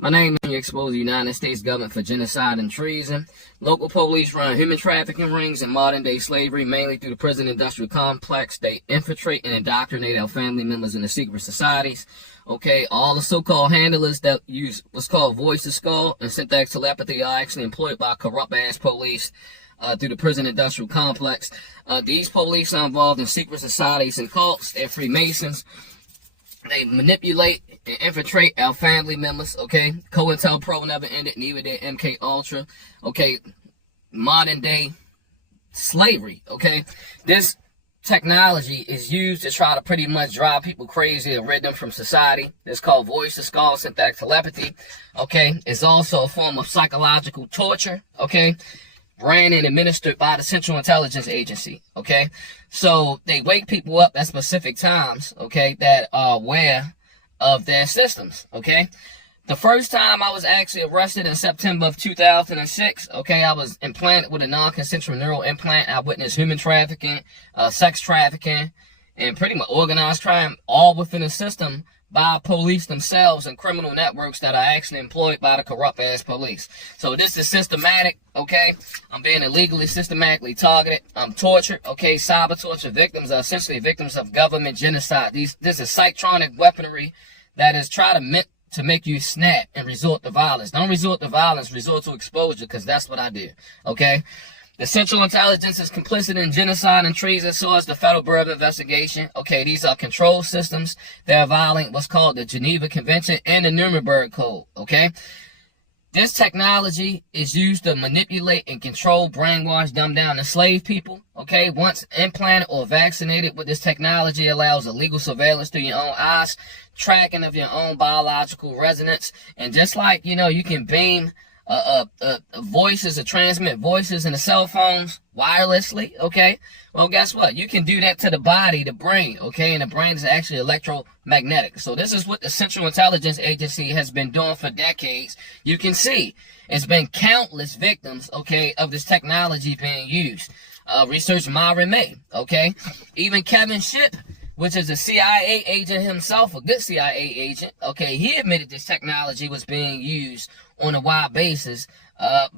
My name is expose the United States government for genocide and treason. Local police run human trafficking rings and modern-day slavery, mainly through the prison industrial complex. They infiltrate and indoctrinate our family members into secret societies. Okay, all the so-called handlers that use what's called voice to skull and synthetic telepathy are actually employed by corrupt-ass police through the prison industrial complex. These police are involved in secret societies and cults. They're Freemasons. They manipulate and infiltrate our family members, okay? COINTELPRO never ended, neither did MK Ultra, okay? Modern day slavery, okay? This technology is used to try to pretty much drive people crazy and rid them from society. It's called voice to skull synthetic telepathy, okay? It's also a form of psychological torture, okay? Ran and administered by the Central Intelligence Agency, okay? So they wake people up at specific times, okay, that are aware of their systems, okay? The first time I was actually arrested in September of 2006, okay, I was implanted with a non-consensual neural implant. I witnessed human trafficking, sex trafficking, and pretty much organized crime, all within the system by police themselves and criminal networks that are actually employed by the corrupt-ass police. So this is systematic, okay? I'm being illegally, systematically targeted. I'm tortured, okay? Cyber torture victims are essentially victims of government genocide. This is psychotronic weaponry that is trying to make you snap and resort to violence. Don't resort to violence, resort to exposure, because that's what I did, okay? The Central Intelligence is complicit in genocide and treason, so is the Federal Bureau of Investigation. Okay, these are control systems that are violating what's called the Geneva Convention and the Nuremberg Code, okay? This technology is used to manipulate and control, brainwash, dumb down, and enslave people, okay? Once implanted or vaccinated with this technology, allows illegal surveillance through your own eyes, tracking of your own biological resonance, and just like, you know, you can beam voices or transmit voices in the cell phones wirelessly, okay? Well, guess what? You can do that to the body, the brain, okay? And the brain is actually electromagnetic. So this is what the Central Intelligence Agency has been doing for decades. You can see it's been countless victims, okay, of this technology being used. Research Myra May, okay? Even Kevin Shipp, which is a CIA agent himself, a good CIA agent, okay, he admitted this technology was being used on a wide basis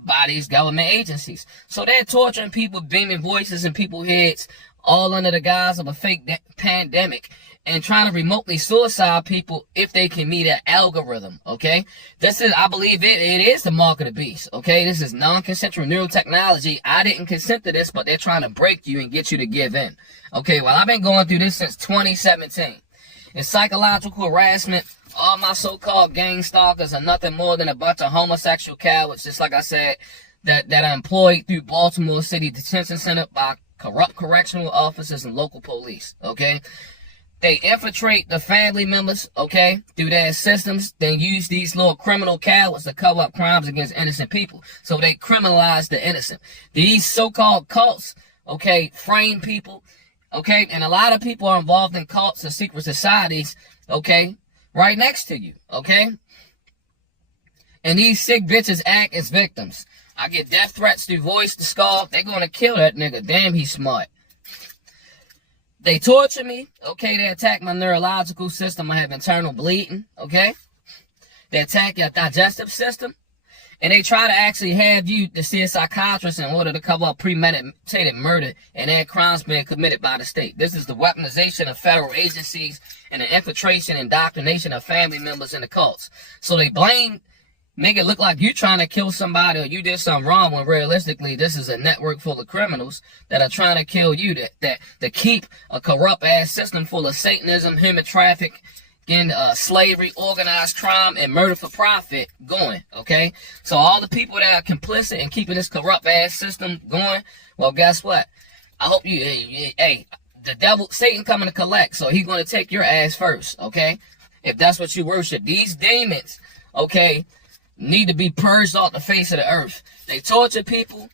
by these government agencies. So they're torturing people, beaming voices in people's heads, all under the guise of a fake pandemic, and trying to remotely suicide people if they can meet an algorithm, okay? This is, I believe it is the mark of the beast, okay? This is non-consensual neurotechnology. I didn't consent to this, but they're trying to break you and get you to give in. Okay, well, I've been going through this since 2017. It's psychological harassment. All my so-called gang stalkers are nothing more than a bunch of homosexual cowards, just like I said, that are employed through Baltimore City Detention Center by corrupt correctional officers and local police, okay? They infiltrate the family members, okay, through their systems. They use these little criminal cowards to cover up crimes against innocent people. So they criminalize the innocent. These so-called cults, okay, frame people, okay, and a lot of people are involved in cults and secret societies, okay, right next to you, okay? And these sick bitches act as victims. I get death threats through voice to skull. They're gonna kill that nigga. Damn, he's smart. They torture me, okay? They attack my neurological system. I have internal bleeding, okay? They attack your digestive system. And they try to actually have you to see a psychiatrist in order to cover up premeditated murder and their crimes being committed by the state. This is the weaponization of federal agencies and the infiltration and indoctrination of family members in the cults. So they make it look like you trying to kill somebody or you did something wrong, when realistically this is a network full of criminals that are trying to kill you, that keep a corrupt ass system full of Satanism, human trafficking, slavery, organized crime, and murder for profit going, okay? So all the people that are complicit in keeping this corrupt ass system going, well, guess what? I hope hey, the devil, Satan coming to collect, so he's going to take your ass first, okay? If that's what you worship. These demons, okay, need to be purged off the face of the earth. They torture people,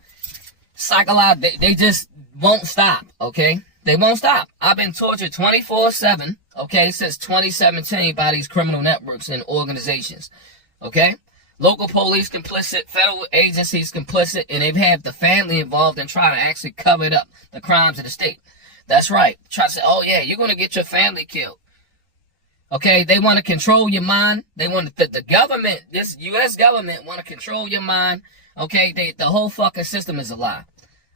psychologically, they just won't stop, okay? They won't stop. I've been tortured 24/7, okay, since 2017 by these criminal networks and organizations, okay? Local police complicit, federal agencies complicit, and they've had the family involved in trying to actually cover it up, the crimes of the state. That's right. Try to say, oh yeah, you're going to get your family killed. Okay, they want to control your mind. They want the government, this U.S. government, want to control your mind. Okay, the whole fucking system is a lie.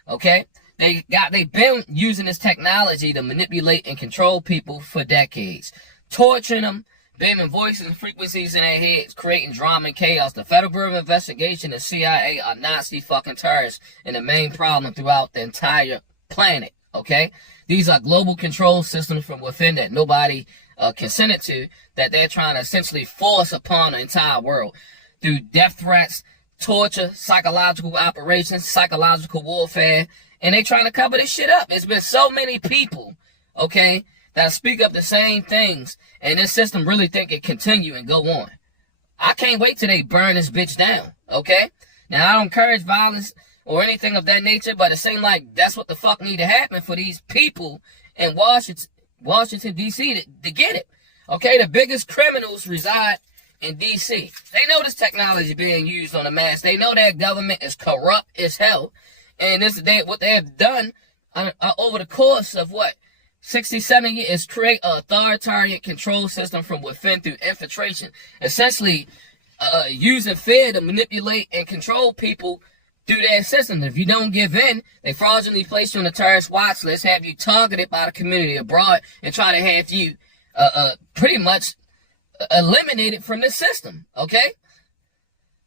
Okay, they've been using this technology to manipulate and control people for decades, torturing them, beaming voices and frequencies in their heads, creating drama and chaos. The Federal Bureau of Investigation and CIA are Nazi fucking terrorists and the main problem throughout the entire planet. Okay, these are global control systems from within that nobody consented to, that they're trying to essentially force upon the entire world through death threats, torture, psychological operations, psychological warfare, and they trying to cover this shit up. It's been so many people, okay, that speak up the same things, and this system really think it continue and go on. I can't wait till they burn this bitch down, okay? Now, I don't encourage violence or anything of that nature, but it seems like that's what the fuck need to happen for these people in Washington, D.C. to get it. Okay, the biggest criminals reside in D.C. They know this technology being used on the mass. They know their government is corrupt as hell. And what they have done over the course of 67 years is create an authoritarian control system from within through infiltration. Essentially, using fear to manipulate and control people through their system. If you don't give in, they fraudulently place you on a terrorist watch list, have you targeted by the community abroad, and try to have you pretty much eliminated from the system, okay?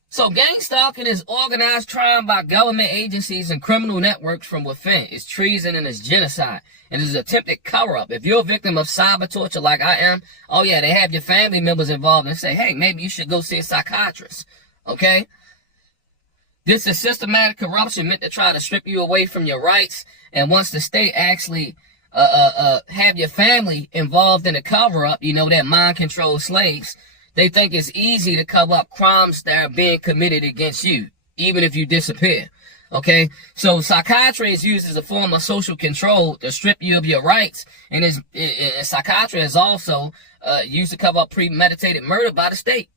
So gang stalking is organized crime by government agencies and criminal networks from within. It's treason and it's genocide. And it's attempted cover-up. If you're a victim of cyber torture like I am, oh yeah, they have your family members involved and say, hey, maybe you should go see a psychiatrist, okay? This is systematic corruption meant to try to strip you away from your rights. And once the state actually have your family involved in a cover-up, you know, that mind-controlled slaves, they think it's easy to cover up crimes that are being committed against you, even if you disappear. Okay? So psychiatry is used as a form of social control to strip you of your rights. And psychiatry is also used to cover up premeditated murder by the state.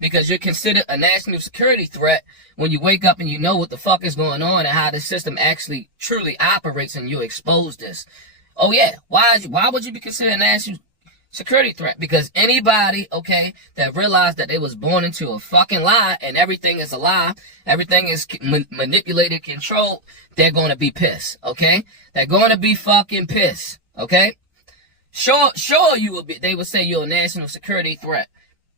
Because you're considered a national security threat when you wake up and you know what the fuck is going on and how the system actually truly operates, and you expose this. Oh yeah, why would you be considered a national security threat? Because anybody, okay, that realized that they was born into a fucking lie and everything is a lie, everything is manipulated, controlled, they're going to be pissed, okay? They're going to be fucking pissed, okay? Sure you will be, they would say you're a national security threat.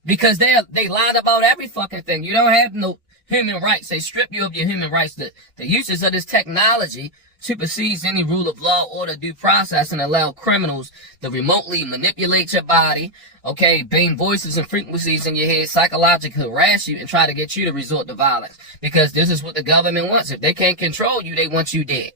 Because they lied about every fucking thing. You don't have no human rights. They strip you of your human rights. The uses of this technology supersedes any rule of law, order, due process, and allow criminals to remotely manipulate your body, okay, beam voices and frequencies in your head, psychologically harass you, and try to get you to resort to violence. Because this is what the government wants. If they can't control you, they want you dead.